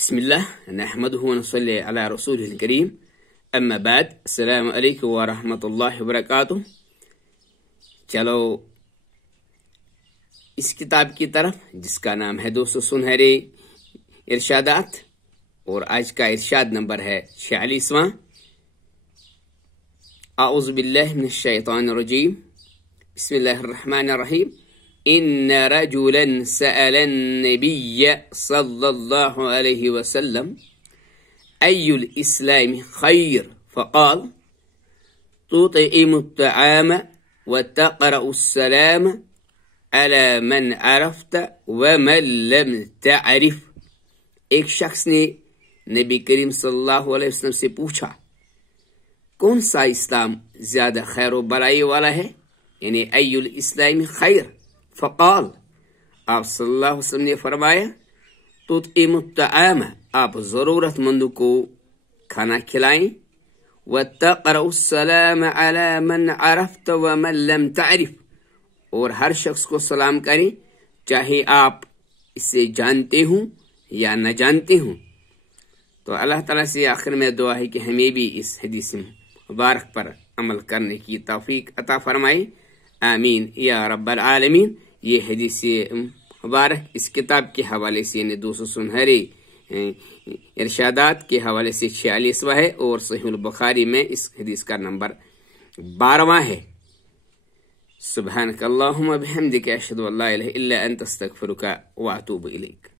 بسم الله نحمده ونصلي على رسوله الكريم اما بعد السلام علیکم ورحمۃ اللہ وبرکاتہ۔ چلو اس کتاب کی طرف جس کا نام ہے دوستو سنہرے ارشادات، اور آج کا ارشاد نمبر ہے 46واں۔ اعوذ باللہ من الشیطان الرجیم، بسم اللہ الرحمن الرحیم۔ ان رجلا سأل النبي صلى الله عليه وسلم أي الإسلام خير فقال تطعم الطعام وتقرأ السلام على من عرفت ومن لم تعرف۔ ایک شخص نے نبی کریم صلی اللہ علیہ وسلم سے پوچھا کون سا اسلام زیادہ خیر و بلائی والا ہے، یعنی ای الاسلام خیر۔ فقال، آپ صلی اللہ علیہ وسلم نے فرمایا تطعم الطعام، آپ ضرورت مندوں کو کھانا کھلائیں، وتقرأ السلام على من عرفت ومن لم تعرف، اور ہر شخص کو سلام کریں چاہے آپ اسے جانتے ہوں یا نہ جانتے ہوں۔ تو اللہ تعالیٰ سے آخر میں دعا ہے کہ ہمیں بھی اس حدیث مبارک پر عمل کرنے کی توفیق عطا فرمائے، آمین یا رب العالمین۔ یہ حدیث مبارک اس کتاب کے حوالے سے، یعنی 200 سنہرے ارشادات کے حوالے سے 46واں ہے، اور صحیح البخاری میں اس حدیث کا نمبر 12واں ہے۔ سبحانک اللہم بحمدک اشہد ان لا الہ الا انت استغفرک واتوب الیک۔